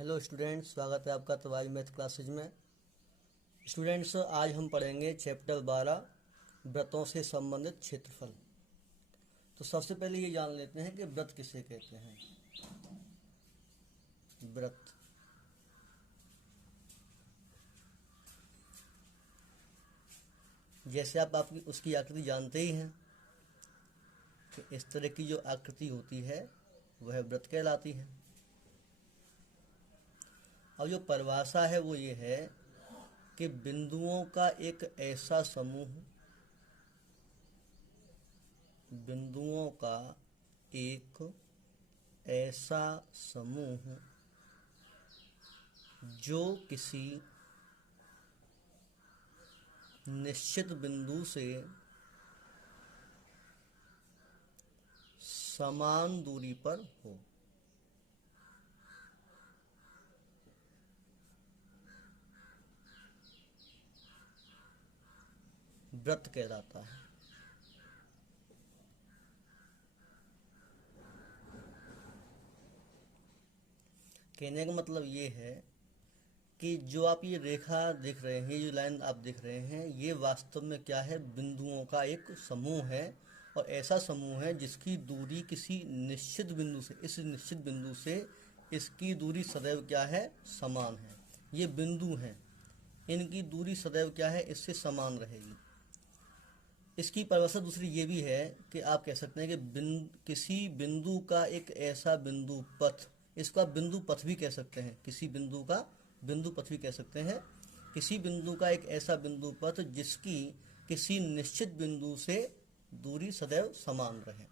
Hello students, स्वागत है आपका तवाई मैथ क्लासेज में। स्टूडेंट्स, आज हम पढ़ेंगे चैप्टर 12 व्रतों से संबंधित क्षेत्रफल। तो सबसे पहले ये जान लेते हैं कि व्रत किसे कहते हैं। व्रत जैसे आप आपकी उसकी आकृति जानते ही हैं कि इस तरह की जो आकृति होती है वह व्रत कहलाती है। और जो परिभाषा है वो ये है कि बिंदुओं का एक ऐसा समूह, बिंदुओं का एक ऐसा समूह जो किसी निश्चित बिंदु से समान दूरी पर हो। व्रत कहलाता है। कहने का मतलब ये है कि जो आप ये रेखा देख रहे हैं, ये जो लाइन आप देख रहे हैं, ये वास्तव में क्या है? बिंदुओं का एक समूह है। और ऐसा समूह है जिसकी दूरी किसी निश्चित बिंदु से, इस निश्चित बिंदु से इसकी दूरी सदैव क्या है? समान है। ये बिंदु हैं, इनकी दूरी सदैव क्या है? इससे समान रहेगी। इसकी परिभाषा दूसरी ये भी है कि आप कह सकते हैं कि किसी बिंदु का एक ऐसा बिंदु पथ, इसका बिंदु पथ भी कह सकते हैं, किसी बिंदु का बिंदु पथ भी कह सकते हैं। किसी बिंदु का एक ऐसा बिंदु पथ जिसकी किसी निश्चित बिंदु से दूरी सदैव समान रहे।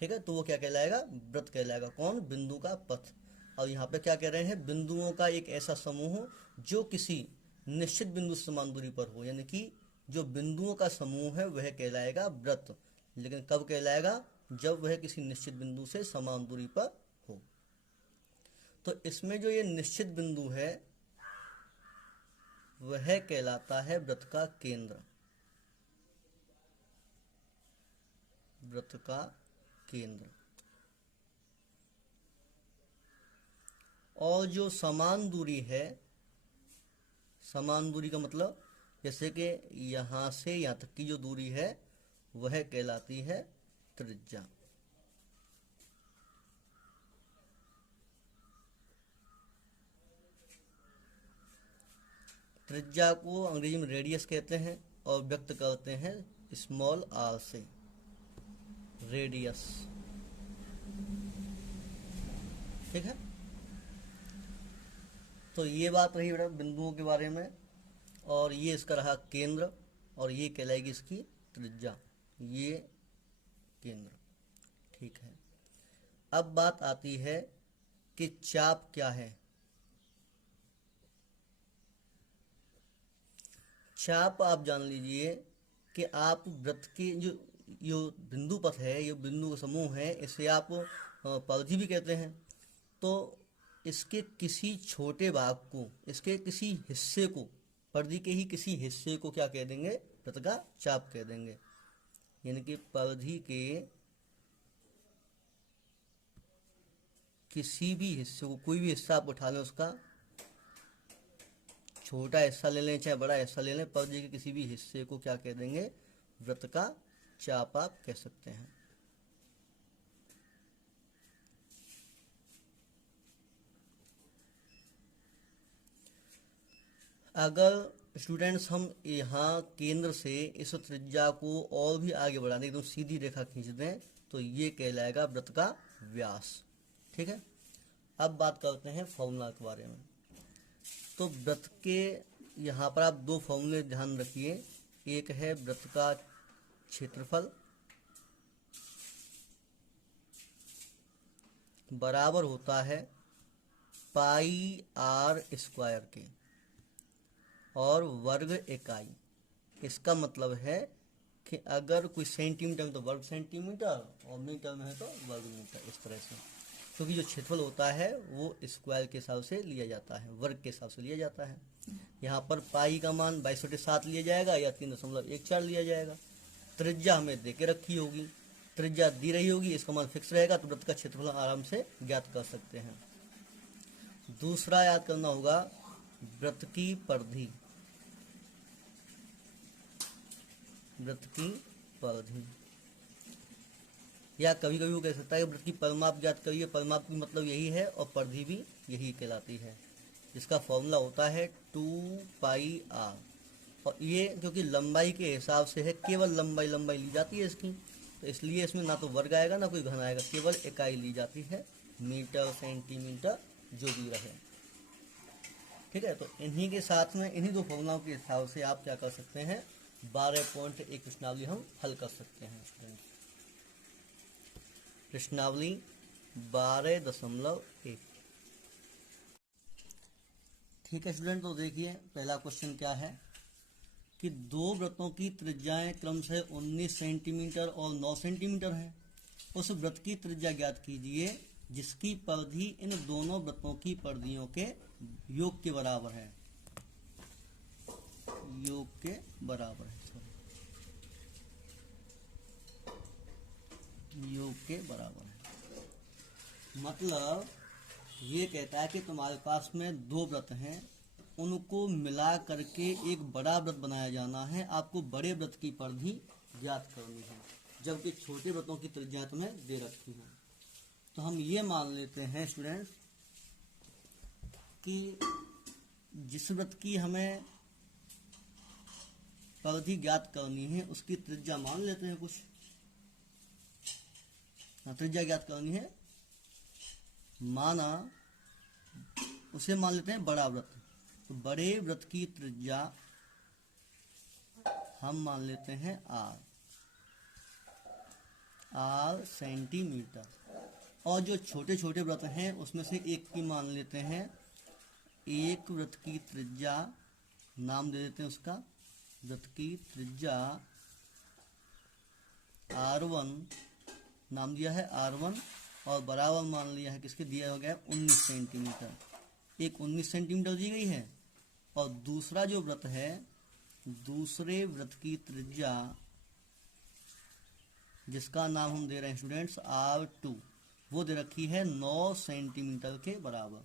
ठीक है, तो वो क्या कहलाएगा? व्रत कहलाएगा। कौन? बिंदु का पथ। और यहाँ पे क्या कह रहे हैं? बिंदुओं का एक ऐसा समूह जो किसी निश्चित बिंदु से समान दूरी पर हो, यानी कि जो बिंदुओं का समूह है वह कहलाएगा व्रत। लेकिन कब कहलाएगा? जब वह किसी निश्चित बिंदु से समान दूरी पर हो। तो इसमें जो ये निश्चित बिंदु है वह कहलाता है व्रत का केंद्र। व्रत का केंद्र। और जो समान दूरी है, समान दूरी का मतलब जैसे कि यहाँ से यहाँ तक की जो दूरी है वह कहलाती है त्रिज्या। त्रिज्या को अंग्रेजी में रेडियस कहते हैं और व्यक्त करते हैं स्मॉल आर से, रेडियस। ठीक है, तो ये बात रही बेटा बिंदुओं के बारे में। और ये इसका रहा केंद्र, और ये कहलाएगी इसकी त्रिज्या, ये केंद्र। ठीक है, अब बात आती है कि चाप क्या है। चाप आप जान लीजिए कि आप व्रत के जो बिंदु पथ है, ये बिंदु का समूह है, इसे आप परिधि भी कहते हैं। तो इसके किसी छोटे भाग को, इसके किसी हिस्से को, परिधि के ही किसी हिस्से को क्या कह देंगे? व्रत का चाप कह देंगे। यानी कि परिधि के किसी भी हिस्से को, कोई भी हिस्सा आप उठा लें, उसका छोटा हिस्सा ले लें चाहे बड़ा हिस्सा ले लें, परिधि के किसी भी हिस्से को क्या कह देंगे? व्रत का चाप आप कह सकते हैं। अगर स्टूडेंट्स हम यहाँ केंद्र से इस त्रिज्या को और भी आगे बढ़ा दें, एकदम सीधी रेखा खींच दें, तो ये कहलाएगा व्रत का व्यास। ठीक है, अब बात करते हैं फॉर्मूला के बारे में। तो व्रत के यहाँ पर आप दो फॉर्मूले ध्यान रखिए। एक है व्रत का क्षेत्रफल बराबर होता है पाई आर स्क्वायर के, और वर्ग इकाई। इसका मतलब है कि अगर कोई सेंटीमीटर में तो वर्ग सेंटीमीटर, और मीटर में है तो वर्ग मीटर, इस तरह से। क्योंकि जो क्षेत्रफल होता है वो स्क्वायर के हिसाब से लिया जाता है, वर्ग के हिसाब से लिया जाता है। यहाँ पर पाई का मान 22/7 लिया जाएगा या 3.14 लिया जाएगा। त्रिज्या हमें दे के रखी होगी, त्रिज्या दी रही होगी, इसका मान फिक्स रहेगा, तो व्रत का क्षेत्रफल आराम से ज्ञात कर सकते हैं। दूसरा याद करना होगा वृत्त की परिधि, वृत्त की परिधि, या कभी कभी वो कह सकता है कि वृत्त की परिमाप ज्ञात करिए। परिमाप की मतलब यही है और परिधि भी यही कहलाती है। इसका फॉर्मूला होता है 2πr, और ये क्योंकि लंबाई के हिसाब से है, केवल लंबाई लंबाई ली जाती है इसकी, तो इसलिए इसमें ना तो वर्ग आएगा ना कोई घन आएगा, केवल इकाई ली जाती है, मीटर सेंटीमीटर जो भी रहे। ठीक है, तो इन्हीं के साथ में इन्हीं दो फॉर्मूलाओं के हिसाब से आप क्या कर सकते हैं, 12 पॉइंट एक प्रश्नावली हम हल कर सकते हैं स्टूडेंट। प्रश्नावली 12.1। ठीक है स्टूडेंट, तो देखिए पहला क्वेश्चन क्या है कि दो वृत्तों की त्रिज्याएं क्रमशः 19 सेंटीमीटर और 9 सेंटीमीटर हैं। उस वृत्त की त्रिज्या ज्ञात कीजिए जिसकी परिधि इन दोनों वृत्तों की परिधियों के योग के बराबर है, योग के बराबर है, योग के बराबर है। मतलब ये कहता है कि तुम्हारे पास में दो वृत्त हैं, उनको मिला करके एक बड़ा वृत्त बनाया जाना है, आपको बड़े वृत्त की परिधि ज्ञात करनी है, जबकि छोटे वृत्तों की त्रिज्या तुम्हें दे रखी है। तो हम ये मान लेते हैं स्टूडेंट्स कि जिस वृत्त की हमें परिधि ज्ञात करनी है उसकी त्रिज्या मान लेते हैं कुछ, त्रिज्या ज्ञात करनी है, माना उसे मान लेते हैं बड़ा वृत्त। तो बड़े वृत्त की त्रिज्या हम मान लेते हैं r सेंटीमीटर, और जो छोटे छोटे वृत्त हैं उसमें से एक की मान लेते हैं, एक वृत्त की त्रिज्या नाम दे देते हैं उसका, वृत्त की त्रिज्या r1 नाम दिया है r1, और बराबर मान लिया है किसके, दिया हो गया 19 सेंटीमीटर। एक 19 सेंटीमीटर दी गई है, और दूसरा जो वृत्त है, दूसरे वृत्त की त्रिज्या जिसका नाम हम दे रहे हैं स्टूडेंट्स r2, वो दे रखी है 9 सेंटीमीटर के बराबर।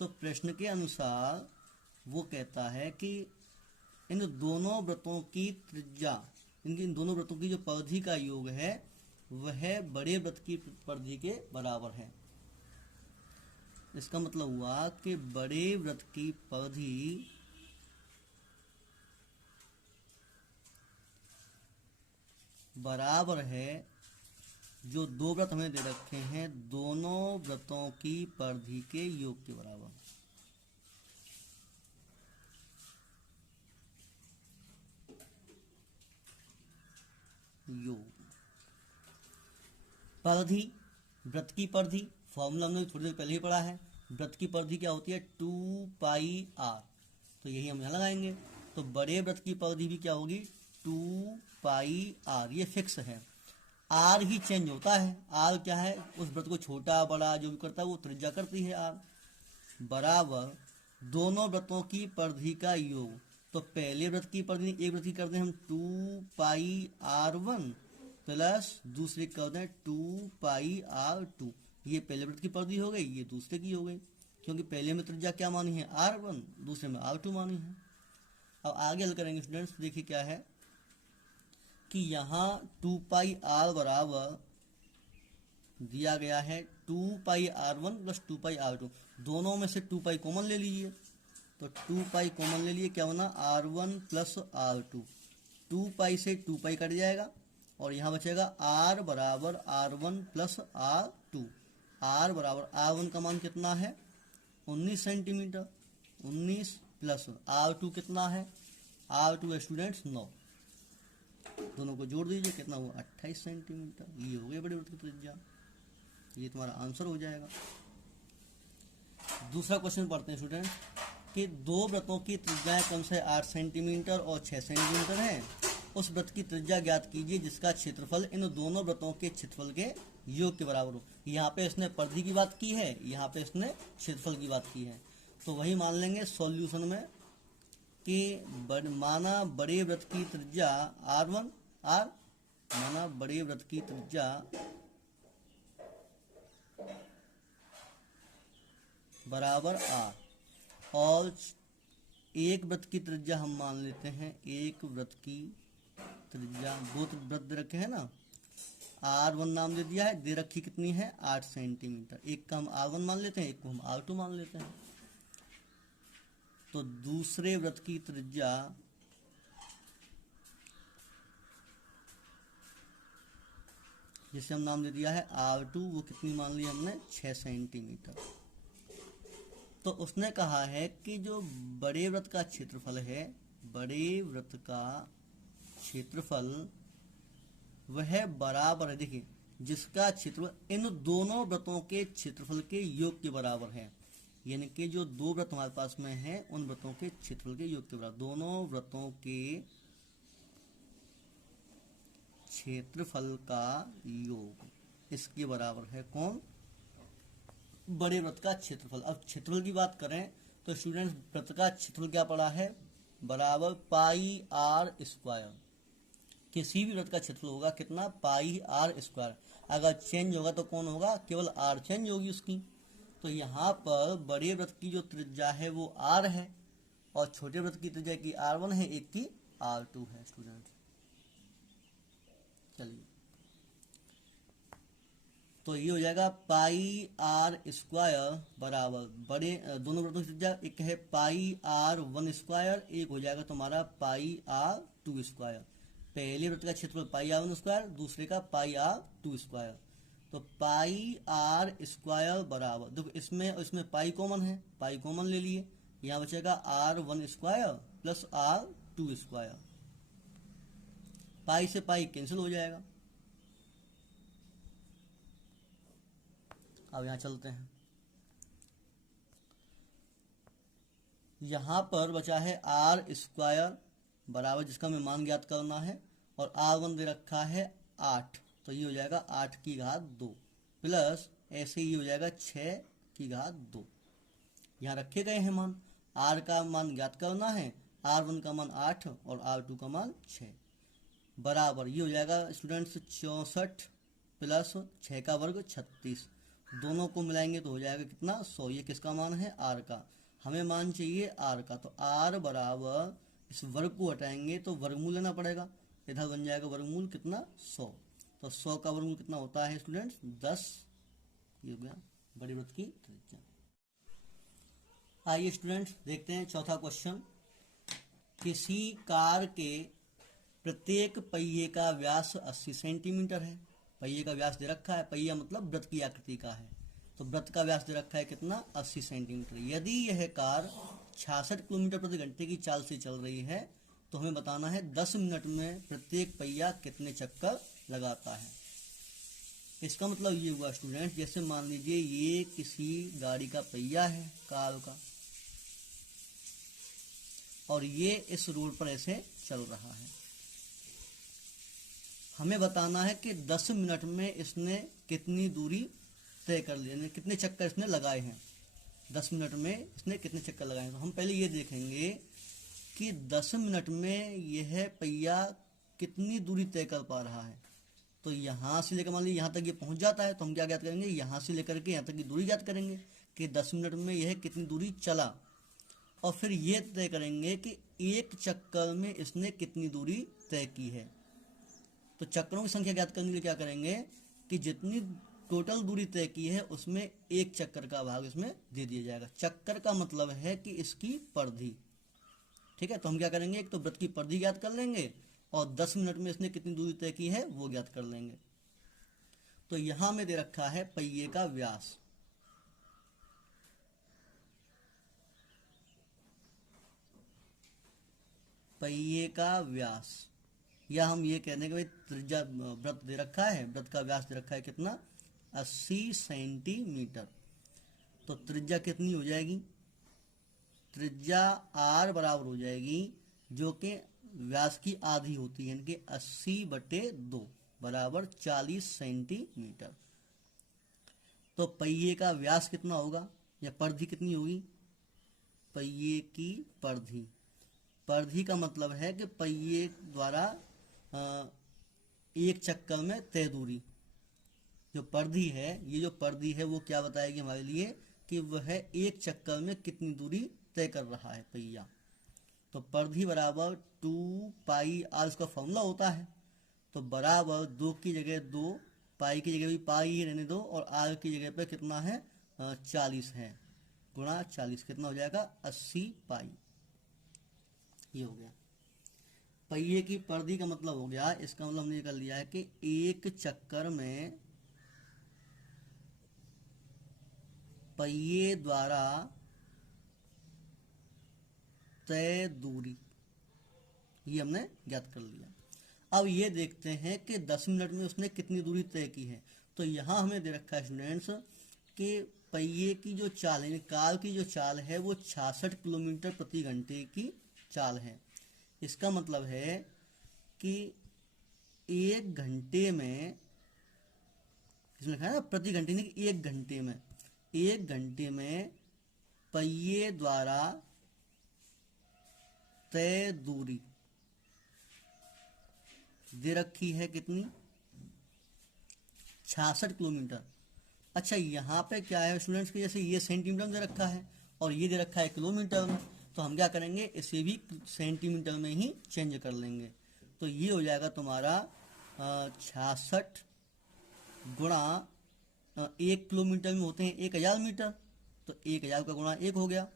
तो प्रश्न के अनुसार वो कहता है कि इन दोनों वृत्तों की त्रिज्या, इन दोनों वृत्तों की जो परिधि का योग है वह बड़े वृत्त की परिधि के बराबर है। इसका मतलब हुआ कि बड़े वृत्त की परिधि बराबर है जो दो वृत्त हमें दे रखे हैं, दोनों वृत्तों की परिधि के योग के बराबर। योग परिधि, वृत्त की परिधि फॉर्मूला हमने थोड़ी देर पहले ही पढ़ा है, वृत्त की परिधि क्या होती है 2πr, तो यही हम यहाँ लगाएंगे। तो बड़े वृत्त की परिधि भी क्या होगी 2πr, ये फिक्स है, आर ही चेंज होता है। आर क्या है, उस वृत्त को छोटा बड़ा जो भी करता है वो त्रिज्या करती है आर, बराबर दोनों वृत्तों की परिधि का योग। तो पहले वृत्त की परिधि, एक वृत्त की करते हैं हम 2πr1 प्लस दूसरे कर दें 2πr2, ये पहले वृत्त की परिधि हो गई, ये दूसरे की हो गई, क्योंकि पहले में त्रिज्या क्या मानी है r1, दूसरे में r2 मानी है। अब आगे हल करेंगे स्टूडेंट्स, देखिए क्या है कि यहाँ 2πr बराबर दिया गया है 2πr1 प्लस 2πr2, दोनों में से 2π कॉमन ले लीजिए, तो 2π कॉमन ले लिए, क्या बना r1 प्लस r2, 2π से 2π कट जाएगा और यहाँ बचेगा r बराबर r1 प्लस r2। r बराबर r1 का मान कितना है 19 सेंटीमीटर, 19 प्लस r2 कितना है, r2 है स्टूडेंट्स 9, दोनों को जोड़ दीजिए कितना हुआ 28 सेंटीमीटर, ये हो गया बड़े वृत्त की त्रिज्या, ये तुम्हारा आंसर हो जाएगा। दूसरा क्वेश्चन पढ़ते हैं स्टूडेंट कि दो वृत्तों की त्रिज्याएं क्रमशः 8 सेंटीमीटर और 6 सेंटीमीटर हैं, उस वृत्त की त्रिज्या ज्ञात कीजिए जिसका क्षेत्रफल इन दोनों वृत्तों के क्षेत्रफल के योग के बराबर हो। यहाँ पे इसने परिधि की बात की है, यहाँ पे इसने क्षेत्रफल की बात की है, तो वही मान लेंगे सॉल्यूशन में कि माना बड़े वृत्त की त्रिज्या r1 r, माना बड़े वृत्त की त्रिज्या बराबर आर। और एक वृत्त की त्रिज्या हम मान लेते हैं, एक वृत्त की त्रिज्या, दो वृत्त रखे हैं ना, R1 नाम दे दिया है, दे रखी कितनी है 8 सेंटीमीटर। एक का हम R1 मान लेते हैं, एक को हम R2 मान लेते हैं। तो दूसरे वृत्त की त्रिज्या जिसे हम नाम दे दिया है R2, वो कितनी मान ली हमने 6 सेंटीमीटर। तो उसने कहा है कि जो बड़े वृत्त का क्षेत्रफल है, बड़े वृत्त का क्षेत्रफल वह बराबर है, देखिए, जिसका क्षेत्रफल इन दोनों वृत्तों के क्षेत्रफल के योग के बराबर है। यानी कि जो दो वृत्त हमारे पास में हैं उन वृत्तों के क्षेत्रफल के योग के बराबर, दोनों वृत्तों के क्षेत्रफल का योग इसके बराबर है कौन, बड़े वृत्त का क्षेत्रफल। अब क्षेत्रफल की बात करें तो स्टूडेंट्स, वृत्त का क्षेत्रफल क्या पड़ा है, बराबर पाई आर स्क्वायर। किसी भी वृत्त का क्षेत्रफल होगा कितना, पाई आर स्क्वायर। अगर चेंज होगा तो कौन होगा, केवल आर चेंज होगी उसकी। तो यहाँ पर बड़े वृत्त की जो त्रिज्या है वो आर है, और छोटे वृत्त की त्रिज्या की R1 है, एक की R2 है स्टूडेंट। चलिए, तो ये हो जाएगा पाई आर स्क्वायर बराबर बड़े दोनों वृत्तों की त्रिज्या, एक है पाई R1 स्क्वायर, एक हो जाएगा तुम्हारा पाई R2 स्क्वायर। पहले वृत्त का क्षेत्रफल पाई R1 स्क्वायर, दूसरे का पाई R2 स्क्वायर। तो पाई आर स्क्वायर बराबर, देखो इसमें पाई कॉमन है, पाई कॉमन ले लिए, यहाँ बचेगा R1 square plus R2 square. पाई से पाई कैंसिल हो जाएगा। अब यहाँ चलते हैं, यहाँ पर बचा है आर स्क्वायर बराबर, जिसका हमें मान ज्ञात करना है, और R1 दे रखा है 8, तो ये हो जाएगा 8 की घात 2 प्लस ऐसे ही हो जाएगा 6 की घात 2। यहाँ रखे गए हैं मान, R का मान ज्ञात करना है, R1 का मान 8 और R2 का मान 6, बराबर ये हो जाएगा स्टूडेंट्स 64 प्लस 6 का वर्ग 36, दोनों को मिलाएंगे तो हो जाएगा कितना 100। ये किसका मान है, R का, हमें मान चाहिए R का। तो R बराबर, इस वर्ग को हटाएंगे तो वर्गमूल लेना पड़ेगा, इधर बन जाएगा वर्गमूल कितना 100। तो 100 का वर्गमूल कितना होता है स्टूडेंट्स 10। ये हो गया बड़े वृत्त की त्रिज्या। आइए स्टूडेंट्स देखते हैं चौथा क्वेश्चन। किसी कार के प्रत्येक पहिए का व्यास 80 सेंटीमीटर है। पहिए का व्यास दे रखा है, पहिया मतलब वृत्त की आकृति का है, तो वृत्त का व्यास दे रखा है कितना 80 सेंटीमीटर। यदि यह कार 66 किलोमीटर प्रति घंटे की चाल से चल रही है तो हमें बताना है 10 मिनट में प्रत्येक पहिया कितने चक्कर लगाता है। इसका मतलब ये हुआ स्टूडेंट, जैसे मान लीजिए ये किसी गाड़ी का पहिया है, कार का, और ये इस रोड पर ऐसे चल रहा है। हमें बताना है कि 10 मिनट में इसने कितनी दूरी तय कर ली, कितने चक्कर इसने लगाए हैं। 10 मिनट में इसने कितने चक्कर लगाए हैं, तो हम पहले ये देखेंगे कि 10 मिनट में यह पहिया कितनी दूरी तय कर पा रहा है। तो यहाँ से लेकर मान लीजिए यहाँ तक ये पहुँच जाता है, तो हम क्या ज्ञात करेंगे, यहाँ से लेकर के यहाँ तक की दूरी ज्ञात करेंगे कि 10 मिनट में यह कितनी दूरी चला, और फिर ये तय करेंगे कि एक चक्कर में इसने कितनी दूरी तय की है। तो चक्करों की संख्या ज्ञात करने के लिए क्या करेंगे कि जितनी टोटल दूरी तय की है उसमें एक चक्कर का भाग इसमें दे दिया जाएगा। चक्कर का मतलब है कि इसकी परिधि, ठीक है। तो हम क्या करेंगे, एक तो वृत्त की परिधि ज्ञात कर लेंगे और 10 मिनट में इसने कितनी दूरी तय की है वो ज्ञात कर लेंगे। तो यहां में दे रखा है पहिए का व्यास, पहिए का व्यास, या हम ये कहने के भाई त्रिज्या, वृत्त दे रखा है, वृत्त का व्यास दे रखा है कितना 80 सेंटीमीटर। तो त्रिज्या कितनी हो जाएगी, त्रिज्या R बराबर हो जाएगी जो कि व्यास की आधी होती है, यानी कि 80/2 बराबर 40 सेंटीमीटर। तो पहिए का व्यास कितना होगा या परिधि कितनी होगी, पहिए की परिधि, परिधि का मतलब है कि पहिए द्वारा एक चक्कर में तय दूरी, जो परिधि है, ये जो परिधि है वो क्या बताएगी हमारे लिए, कि वह एक चक्कर में कितनी दूरी तय कर रहा है पहिया। तो परिधि बराबर 2πr उसका फॉर्मूला होता है। तो बराबर 2 की जगह 2, पाई की जगह भी पाई ही रहने दो, और आर की जगह पे कितना है 40 है, गुणा 40 कितना हो जाएगा 80 पाई। ये हो गया पहिए की परिधि का मतलब हो गया, इसका मतलब हमने कर लिया है कि एक चक्कर में पहिए द्वारा तय दूरी, ये हमने ज्ञात कर लिया। अब ये देखते हैं कि 10 मिनट में उसने कितनी दूरी तय की है। तो यहाँ हमें दे रखा है स्टूडेंट्स कि पहिए की जो चाल है, कार की जो चाल है वो 66 किलोमीटर प्रति घंटे की चाल है। इसका मतलब है कि एक घंटे में, इसमें लिखा है ना प्रति घंटे नहीं, एक घंटे में, एक घंटे में पहिए द्वारा तय दूरी दे रखी है कितनी 66 किलोमीटर। अच्छा यहाँ पे क्या है स्टूडेंट्स की, जैसे ये सेंटीमीटर में दे रखा है और ये दे रखा है किलोमीटर में, तो हम क्या करेंगे इसे भी सेंटीमीटर में ही चेंज कर लेंगे। तो ये हो जाएगा तुम्हारा 66 गुणा 1 किलोमीटर में होते हैं 1000 मीटर, तो 1000 का गुणा 1 हो गया,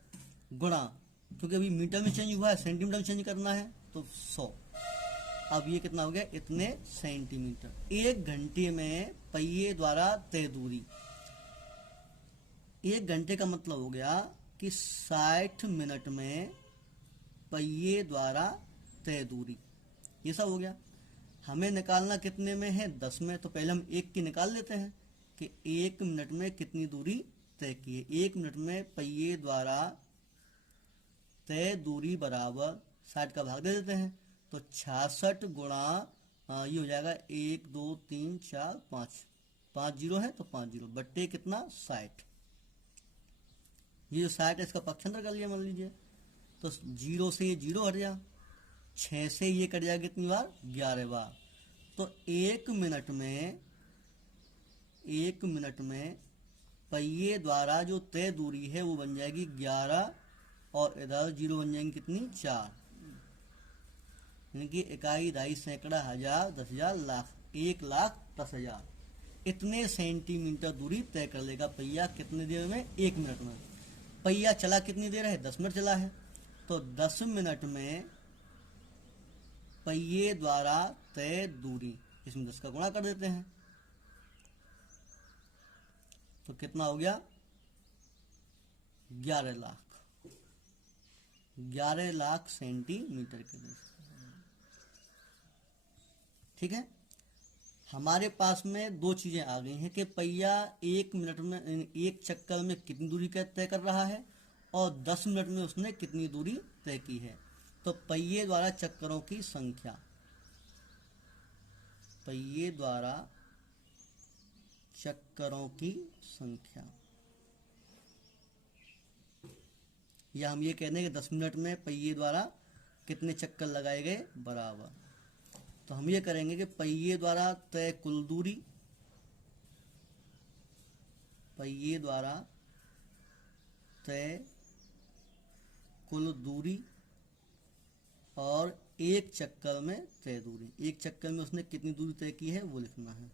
गुणा क्योंकि अभी मीटर में चेंज हुआ है सेंटीमीटर में चेंज करना है तो 100। अब ये कितना हो गया इतने सेंटीमीटर। एक घंटे में पहिए द्वारा तय दूरी, एक घंटे का मतलब हो गया कि 60 मिनट में पहिए द्वारा तय दूरी, ये सब हो गया। हमें निकालना कितने में है 10 में, तो पहले हम एक की निकाल लेते हैं कि 1 मिनट में कितनी दूरी तय की है। 1 मिनट में पहिए द्वारा तय दूरी बराबर 60 का भाग दे देते हैं, तो 66 गुणा ये हो जाएगा 1 2 3 4 5, 5 जीरो है तो 5 जीरो बट्टे कितना 60। ये जो 60 है इसका पक्षांतर कर लिया मान लीजिए, तो 0 से ये 0 हट गया, 6 से ये कट जाएगा कितनी बार 11 बार। तो 1 मिनट में पहिए द्वारा जो तय दूरी है वो बन जाएगी 11, और इधर 0 बन जाएंगे कितनी 4, यानी कि इकाई, दहाई, सैकड़ा, हजार, 10,000, लाख, 1,10,000 इतने सेंटीमीटर दूरी तय कर लेगा पहिया कितने देर में 1 मिनट में। पहिया चला कितनी देर है 10 मिनट चला है, तो 10 मिनट में पहिए द्वारा तय दूरी, इसमें 10 का गुणा कर देते हैं तो कितना हो गया 11 लाख, 11 लाख सेंटीमीटर के लिए। ठीक है, हमारे पास में दो चीजें आ गई हैं कि पहिया 1 मिनट में, एक चक्कर में कितनी दूरी तय कर रहा है और 10 मिनट में उसने कितनी दूरी तय की है। तो पहिए द्वारा चक्करों की संख्या, पहिए द्वारा चक्करों की संख्या, या हम ये कहते हैं कि 10 मिनट में पहिए द्वारा कितने चक्कर लगाए गए बराबर। तो हम ये करेंगे कि पहिए द्वारा तय कुल दूरी, पहिए द्वारा तय कुल दूरी और एक चक्कर में तय दूरी, एक चक्कर में उसने कितनी दूरी तय की है वो लिखना है।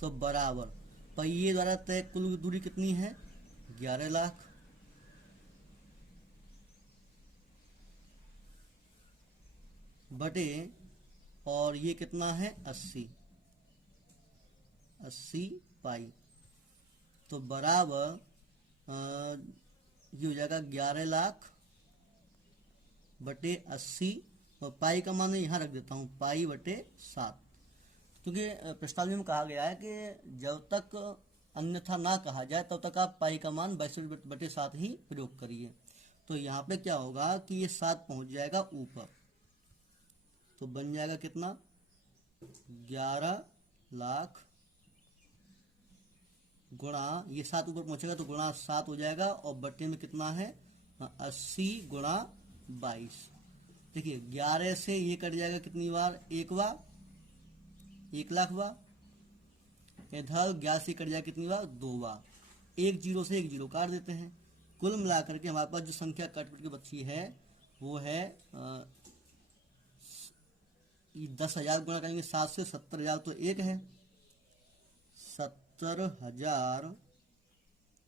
तो बराबर पहिए द्वारा तय कुल दूरी कितनी है 11 लाख, बटे, और ये कितना है 80 पाई, तो बराबर ये हो जाएगा 11 लाख बटे 80, और पाई का मान यहाँ रख देता हूँ पाई बटे 7, क्योंकि प्रस्तावना में कहा गया है कि जब तक अन्यथा ना कहा जाए तब तक आप पाई का मान 62 बटे 7 ही प्रयोग करिए। तो यहाँ पे क्या होगा कि ये 7 पहुँच जाएगा ऊपर, तो बन जाएगा कितना 11 लाख गुणा, ये 7 ऊपर पहुंचेगा तो गुणा 7 हो जाएगा, और बट्टे में कितना है 80 गुणा 22। देखिए 11 से ये कट जाएगा कितनी बार, एक बार, 1 लाख बार, इधर 11 से कट जाए कितनी बार, 2 बार। एक जीरो से एक जीरो काट देते हैं। कुल मिलाकर के हमारे पास जो संख्या कट कट के बची है वो है 10,000 गुणा करेंगे 7 से, 70,000 तो एक है, 70,000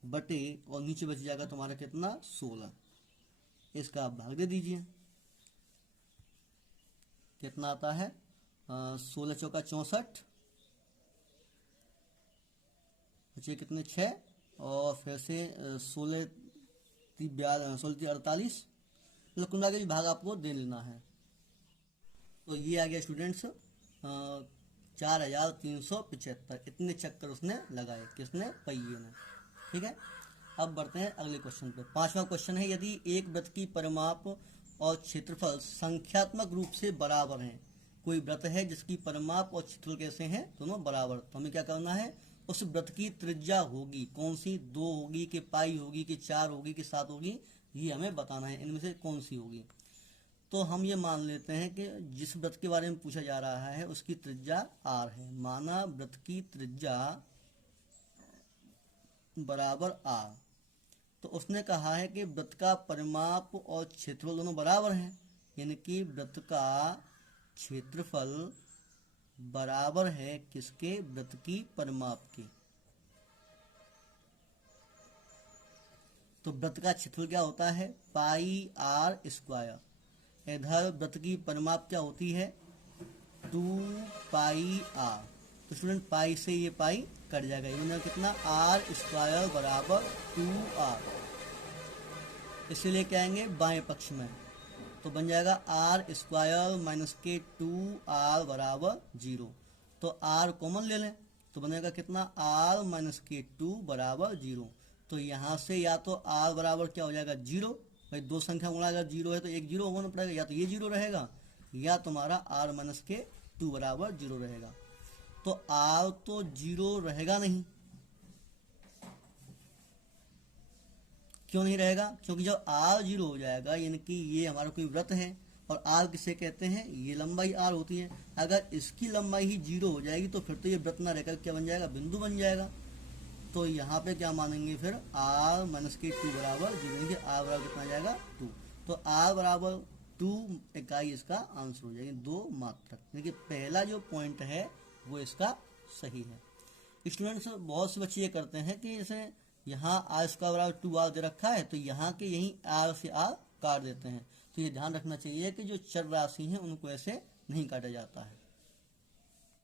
बटे और नीचे बच जाएगा तुम्हारा कितना, 16। इसका आप भाग दे दीजिए, कितना आता है, 16 चौका 64, बचे कितने 6, और फिर से 16 16 48, मतलब कुल मिला के भाग आपको दे लेना है। तो ये आ गया स्टूडेंट्स 4,375। इतने चक्कर उसने लगाए, किसने, पहिए ने। ठीक है, अब बढ़ते हैं अगले क्वेश्चन पे। 5वां क्वेश्चन है, यदि एक वृत्त की परिमाप और क्षेत्रफल संख्यात्मक रूप से बराबर हैं। कोई वृत्त है जिसकी परिमाप और क्षेत्रफल कैसे हैं, दोनों बराबर, तो हमें क्या करना है, उस वृत्त की त्रिज्या होगी कौन सी, 2 होगी कि पाई होगी कि 4 होगी कि 7 होगी, ये हमें बताना है, इनमें से कौन सी होगी। तो हम ये मान लेते हैं कि जिस वृत्त के बारे में पूछा जा रहा है उसकी त्रिज्या r है। माना वृत्त की त्रिज्या बराबर r, तो उसने कहा है कि वृत्त का परिमाप और क्षेत्रफल दोनों बराबर हैं, यानी कि वृत्त का क्षेत्रफल बराबर है किसके, वृत्त की परिमाप के। तो वृत्त का क्षेत्रफल क्या होता है, पाई r स्क्वायर। इधर वृत्त की परिमाप क्या होती है, 2 पाई r। तो स्टूडेंट पाई से ये पाई कट जाएगा, ये कितना, r स्क्वायर बराबर 2r। इसीलिए क्या आएंगे बाएं पक्ष में, तो बन जाएगा r स्क्वायर माइनस के 2r बराबर 0। तो r कॉमन ले लें तो बनेगा कितना, r माइनस के 2 बराबर 0। तो यहाँ से या तो r बराबर क्या हो जाएगा 0, भाई दो संख्या गुणा अगर 0 है तो एक 0 होना पड़ेगा, या तो ये 0 रहेगा या तुम्हारा r माइनस के 2 बराबर 0 रहेगा। तो r तो 0 रहेगा नहीं, क्यों नहीं रहेगा, क्योंकि जब r 0 हो जाएगा यानी कि ये हमारा कोई वृत्त है और r किसे कहते हैं, ये लंबाई r होती है। अगर इसकी लंबाई ही 0 हो जाएगी तो फिर तो ये वृत्त ना रहकर क्या बन जाएगा, बिंदु बन जाएगा। तो यहाँ पे क्या मानेंगे फिर, r माइनस के 2 बराबर 0, यानी कि r बराबर कितना जाएगा 2। तो r बराबर 2 इकाई इसका आंसर हो जाएगी, 2 मात्रक, यानी कि पहला जो पॉइंट है वो इसका सही है। स्टूडेंट्स बहुत से बच्चे ये करते हैं कि जैसे यहाँ r स्क्वायर बराबर 2r दे रखा है तो यहाँ के यहीं r से r काट देते हैं। तो ये ध्यान रखना चाहिए कि जो चर राशि है उनको ऐसे नहीं काटा जाता है।